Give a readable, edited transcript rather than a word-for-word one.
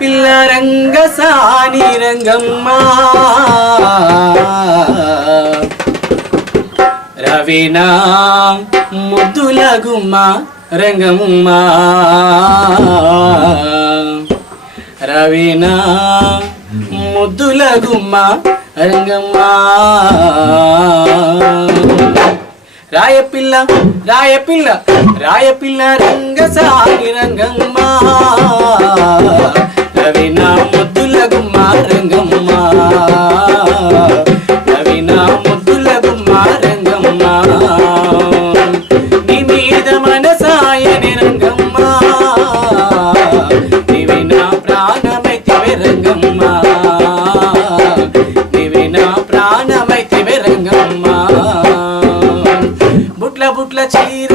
పిల్ల రంగసాని రంగమ్మ రవినా ముద్దుల గుమ్మ రంగమ్మ రవినా ముద్దుల గుమ్మ రంగమ్మ రాయపిల్ల రాయపిల్ల రాయపిల్ల రంగసాని రంగమ్మ రవినా ముద్దుల గుమ్మ రంగమ్మ రవినా ముద్దుల గుమ్మ రంగమ్మ నీ మీద మనసాయని రంగమ్మ నీవి నా ప్రాణమైతివే రంగమ్మ నీవి నా ప్రాణమైతివే రంగమ్మ బుట్ల బుట్ల చీర